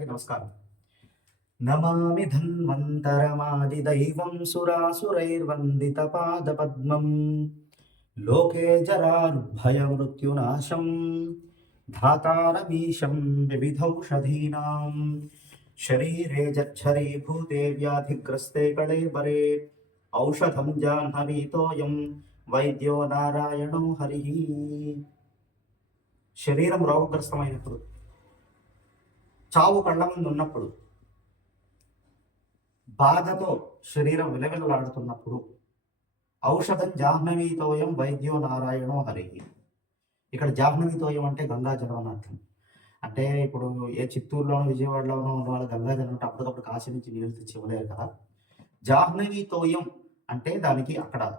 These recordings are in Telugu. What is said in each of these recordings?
నమస్కారం. నమామి ధన్వంతరమాదిదైవం సురాసురైర్వందిత పాదపద్మం. లోకే జరారుభయమృత్యునాశం. ధాతారమీశం వివిధౌషధీనాం. శరీరే జచ్చరీభూతే వ్యాధిగ్రస్తే కళేబరే. ఔషధం జాహ్నవీతోయం వైద్యో నారాయణో హరి. శరీరం రోగగ్రస్తమైనప్పుడు చావు కళ్ళ ముందు ఉన్నప్పుడు బాధతో శరీరం విలవిలలాడుతున్నప్పుడు ఔషధం జాహ్నవీతోయం వైద్యో నారాయణో హరి. ఇక్కడ జాహ్నవీతోయం అంటే గంగాజలం అని అర్థం. అంటే ఇప్పుడు ఏ చిత్తూరులోనో విజయవాడలోనో ఉన్న వాళ్ళు గంగాజలం అంటే అప్పటికప్పుడు కాశీ నుంచి నీళ్ళు తెచ్చి ఇవ్వలేరు కదా. జాహ్నవీతోయం అంటే దానికి అక్కడ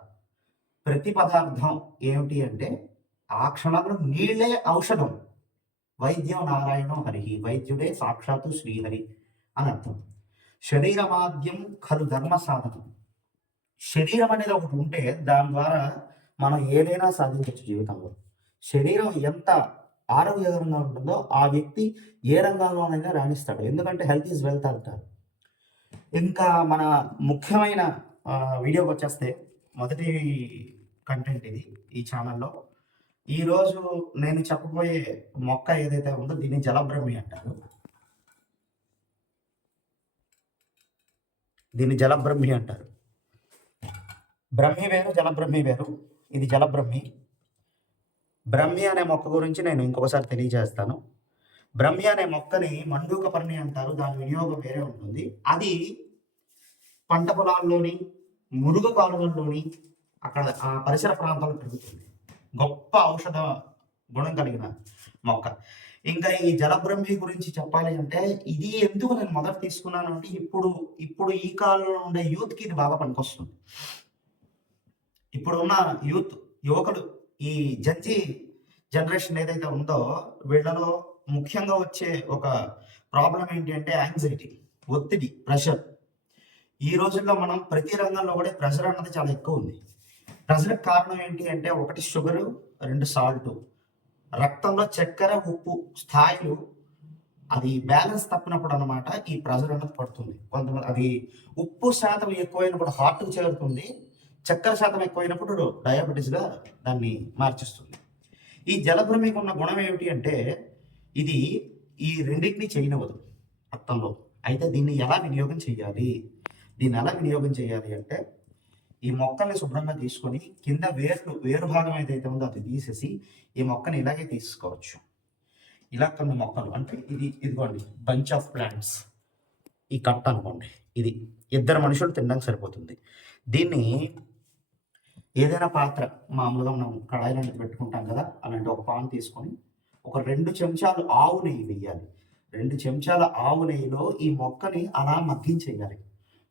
ప్రతి పదార్థం ఏమిటి అంటే ఆ క్షణంలో నీళ్ళే ఔషధం. వైద్యం నారాయణం హరి వైద్యుడే సాక్షాత్తు శ్రీహరి అని అర్థం. శరీరమాద్యం ఖలు ధర్మ సాధనం. శరీరం అనేది ఒకటి ఉంటే దాని ద్వారా మనం ఏదైనా సాధించవచ్చు జీవితంలో. శరీరం ఎంత ఆరోగ్యకరంగా ఉంటుందో ఆ వ్యక్తి ఏ రంగంలోనైనా రాణిస్తాడు. ఎందుకంటే హెల్త్ ఈజ్ వెల్త్ అంటారు. ఇంకా మన ముఖ్యమైన వీడియోకి వచ్చేస్తే మొదటి కంటెంట్ ఇది ఈ ఛానల్లో. ఈరోజు నేను చెప్పబోయే మొక్క ఏదైతే ఉందో దీన్ని జలభ్రమి అంటారు. దీన్ని జలబ్రహ్మి అంటారు. బ్రహ్మి వేరు జలబ్రహ్మి వేరు. ఇది జలబ్రహ్మి. బ్రహ్మి అనే మొక్క గురించి నేను ఇంకొకసారి తెలియజేస్తాను. బ్రహ్మి అనే మొక్కని మండూక పర్ణి అంటారు. దాని వినియోగం వేరే ఉంటుంది. అది పంట పొలాల్లోని మురుగు కాలువల్లోని అక్కడ ఆ పరిసర ప్రాంతాల్లో పెరుగుతుంది. గొప్ప ఔషధ గుణం కలిగిన మొక్క. ఇంకా ఈ జలబ్రహ్మి గురించి చెప్పాలి అంటే ఇది ఎందుకు నేను మొదట తీసుకున్నాను అంటే ఇప్పుడు ఇప్పుడు ఈ కాలంలో ఉండే యూత్కి ఇది బాగా పనికొస్తుంది. ఇప్పుడు ఉన్న యూత్ యువకులు ఈ జంజీ జనరేషన్ ఏదైతే ఉందో వీళ్ళలో ముఖ్యంగా వచ్చే ఒక ప్రాబ్లం ఏంటి అంటే యాంగ్జైటీ ఒత్తిడి ప్రెషర్ ఈ రోజుల్లో మనం ప్రతి రంగంలో కూడా ప్రెషర్ అన్నది చాలా ఎక్కువ ఉంది. ప్రజలకు కారణం ఏంటి అంటే ఒకటి షుగరు రెండు సాల్ట్. రక్తంలో చక్కెర ఉప్పు స్థాయిలు అది బ్యాలెన్స్ తప్పినప్పుడు అనమాట ఈ ప్రెషర్ అన్నది పడుతుంది. కొంతమంది అది ఉప్పు శాతం ఎక్కువైనప్పుడు హార్ట్కు చేరుతుంది చక్కెర శాతం ఎక్కువైనప్పుడు డయాబెటీస్గా దాన్ని మార్చిస్తుంది. ఈ జలభ్రమికి ఉన్న గుణం ఏమిటి అంటే ఇది ఈ రెండింటిని చేయనివ్వదు రక్తంలో. అయితే దీన్ని ఎలా వినియోగం చేయాలి? దీన్ని ఎలా వినియోగం చేయాలి అంటే ఈ మొక్కల్ని శుభ్రంగా తీసుకొని కింద వేర్లు వేరు భాగం ఏదైతే ఉందో అది తీసేసి ఈ మొక్కని ఇలాగే తీసుకోవచ్చు. ఇలా కొన్ని మొక్కలు అంటే ఇది ఇదిగోండి బంచ్ ఆఫ్ ప్లాంట్స్ ఈ కట్ట అనుకోండి ఇది ఇద్దరు మనుషులు తినడానికి సరిపోతుంది. దీన్ని ఏదైనా పాత్ర మామూలుగా మనం కడాయి లాంటిది పెట్టుకుంటాం కదా అలాంటి ఒక పాన్ తీసుకొని ఒక రెండు చెంచాలు ఆవు నెయ్యి వేయాలి. రెండు చెంచాల ఆవు నెయ్యిలో ఈ మొక్కని అలా మగ్గించేయాలి.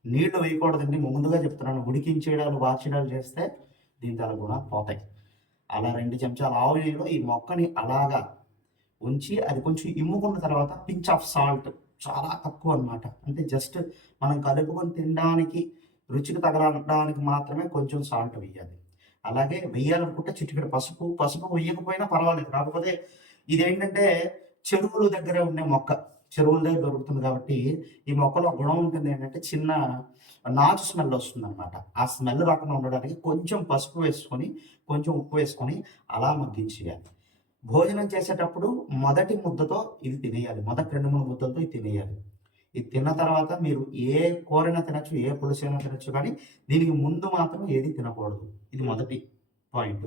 నీళ్ళు వేయకూడదండి. ముందుగా చెప్తున్నాను. ఉడికించేయడాలు వాచడాలు చేస్తే దీని తల గుణాలు పోతాయి. అలా రెండు చెంచాలు ఆవు నెయ్యిలో ఈ మొక్కని అలాగా ఉంచి అది కొంచెం ఇమ్ముకున్న తర్వాత పించ్ ఆఫ్ సాల్ట్ చాలా తక్కువ అన్నమాట. అంటే జస్ట్ మనం కలుపుకొని తినడానికి రుచికి తగలడానికి మాత్రమే కొంచెం సాల్ట్ వేయాలి. అలాగే వేయాలనుకుంటే చిటికెడు పసుపు పసుపు వేయకపోయినా పర్వాలేదు. కాకపోతే ఇదేంటంటే చెరువుల దగ్గర ఉండే మొక్క. చెరువుల దగ్గర దొరుకుతుంది కాబట్టి ఈ మొక్కలో గుణం ఉంటుంది ఏంటంటే చిన్న నాచు స్మెల్ వస్తుంది అనమాట ఆ స్మెల్ రాకుండా ఉండడానికి కొంచెం పసుపు వేసుకొని కొంచెం ఉప్పు వేసుకొని అలా మగ్గించేయాలి. భోజనం చేసేటప్పుడు మొదటి ముద్దతో ఇది తినేయాలి. మొదటి రెండు మూడు ముద్దలతో ఇది తినేయాలి. ఇది తిన్న తర్వాత మీరు ఏ కూరైనా తినచ్చు ఏ పులుసైనా తినచ్చు కానీ దీనికి ముందు మాత్రం ఏది తినకూడదు. ఇది మొదటి పాయింట్.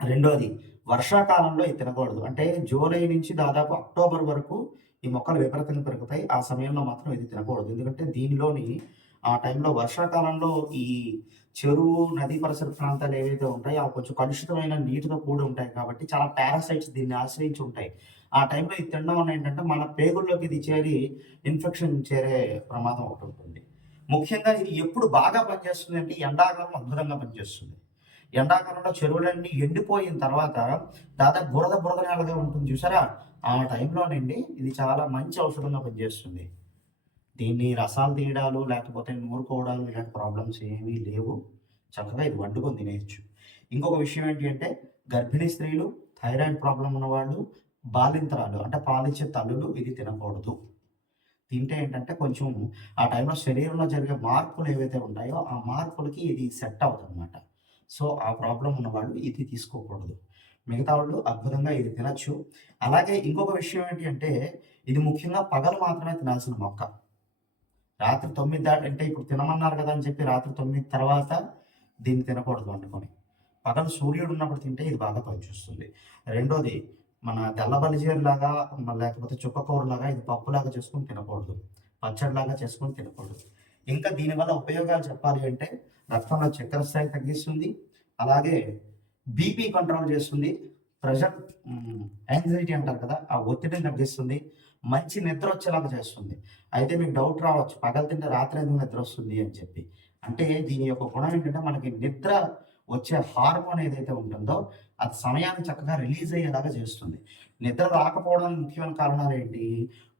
రెండోది వర్షాకాలంలో ఇది తినకూడదు. అంటే జూలై నుంచి దాదాపు అక్టోబర్ వరకు ఈ మొక్కలు విపరీతంగా పెరుగుతాయి. ఆ సమయంలో మాత్రం ఇది తినకూడదు. ఎందుకంటే దీనిలోని ఆ టైంలో వర్షాకాలంలో ఈ చెరువు నదీ పరిసర ప్రాంతాలు ఏవైతే ఉంటాయో అవి కొంచెం కలుషితమైన నీటితో కూడి ఉంటాయి కాబట్టి చాలా పారాసైట్స్ దీన్ని ఆశ్రయించి ఉంటాయి. ఆ టైంలో ఇది తినడం వల్ల ఏంటంటే మన పేగుల్లోకి ఇది చేరి ఇన్ఫెక్షన్ చేరే ప్రమాదం ఒకటి ఉంటుంది. ముఖ్యంగా ఇది ఎప్పుడు బాగా పనిచేస్తుంది అంటే ఎండాకాలం అద్భుతంగా పనిచేస్తుంది. ఎండాకాలంలో చెరువులన్నీ ఎండిపోయిన తర్వాత దాదాపు బురద బురద నేలగా ఉంటుంది చూసారా? ఆ టైంలోనండి ఇది చాలా మంచి ఔషధంగా పనిచేస్తుంది. దీన్ని రసాలు తీయడాలు లేకపోతే నూరుకోవడాలు ఇలాంటి ప్రాబ్లమ్స్ ఏమీ లేవు. చక్కగా ఇది వండుకొని తినేయచ్చు. ఇంకొక విషయం ఏంటి అంటే గర్భిణీ స్త్రీలు థైరాయిడ్ ప్రాబ్లం ఉన్నవాళ్ళు బాలింతరాలు అంటే పాలిచ్చే తల్లులు ఇది తినకూడదు. తింటే ఏంటంటే కొంచెం ఆ టైంలో శరీరంలో జరిగే మార్పులు ఏవైతే ఉంటాయో ఆ మార్పులకి ఇది సెట్ అవుతుంది అనమాట సో ఆ ప్రాబ్లం ఉన్నవాళ్ళు ఇది తీసుకోకూడదు. మిగతా వాళ్ళు అద్భుతంగా ఇది తినచ్చు. అలాగే ఇంకొక విషయం ఏంటి అంటే ఇది ముఖ్యంగా పగలు మాత్రమే తినాల్సిన మొక్క. రాత్రి తొమ్మిది దాటి అంటే ఇప్పుడు తినమన్నారు కదా అని చెప్పి రాత్రి తొమ్మిది తర్వాత దీన్ని తినకూడదు వండుకొని పగలు సూర్యుడు ఉన్నప్పుడు తింటే ఇది బాగా పనిచేస్తుంది. రెండోది మన తెల్ల లాగా లేకపోతే చుక్కకూర లాగా ఇది పప్పులాగా చేసుకొని తినకూడదు. పచ్చడిలాగా చేసుకొని తినకూడదు. ఇంకా దీనివల్ల ఉపయోగాలు చెప్పాలి అంటే రక్తంలో చక్కెర స్థాయి తగ్గిస్తుంది అలాగే బీపీ కంట్రోల్ చేస్తుంది ప్రెషర్ యాంగ్జైటీ అంటారు కదా ఆ ఒత్తిడిని తగ్గిస్తుంది మంచి నిద్ర వచ్చేలాగా చేస్తుంది. అయితే మీకు డౌట్ రావచ్చు పగలు తింటే రాత్రి ఎందుకు నిద్ర వస్తుంది అని చెప్పి. అంటే దీని యొక్క గుణం ఏంటంటే మనకి నిద్ర వచ్చే హార్మోన్ ఏదైతే ఉంటుందో అది సమయాన్ని చక్కగా రిలీజ్ అయ్యేలాగా చేస్తుంది. నిద్ర రాకపోవడానికి ముఖ్యమైన కారణాలు ఏంటి?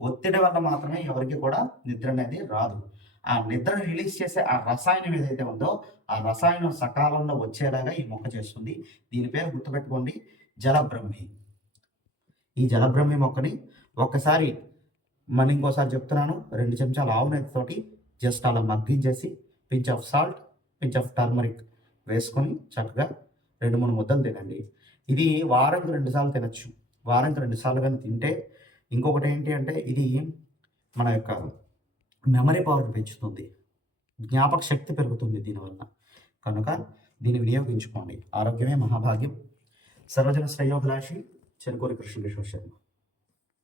ఒత్తిడి వల్ల మాత్రమే ఎవరికి కూడా నిద్ర అనేది రాదు. ఆ నిద్రను రిలీజ్ చేసే ఆ రసాయనం ఏదైతే ఉందో ఆ రసాయనం సకాలంలో వచ్చేలాగా ఈ మొక్క చేస్తుంది. దీని పేరు గుర్తుపెట్టుకోండి జలబ్రహ్మి. ఈ జలబ్రహ్మి మొక్కని ఒక్కసారి మనం ఇంకోసారి చెప్తున్నాను రెండు చెంచాలు ఆవు నెయ్యితోటి జస్ట్ అలా మగ్గించేసి pinch of salt pinch of turmeric వేసుకొని చక్కగా రెండు మూడు ముద్దలు తినండి. ఇది వారంకి రెండు సార్లు తినచ్చు. వారంకి రెండుసార్లు కానీ తింటే ఇంకొకటి ఏంటి అంటే ఇది మన యొక్క మెమరీ పవర్ పెంచుతుంది. జ్ఞాపక శక్తి పెరుగుతుంది దీనివల్ల కనుక దీన్ని వినియోగించుకోండి. ఆరోగ్యమే మహాభాగ్యం. సర్వజన శ్రేయోభిలాషి చెరుకూరి కృష్ణ శర్మ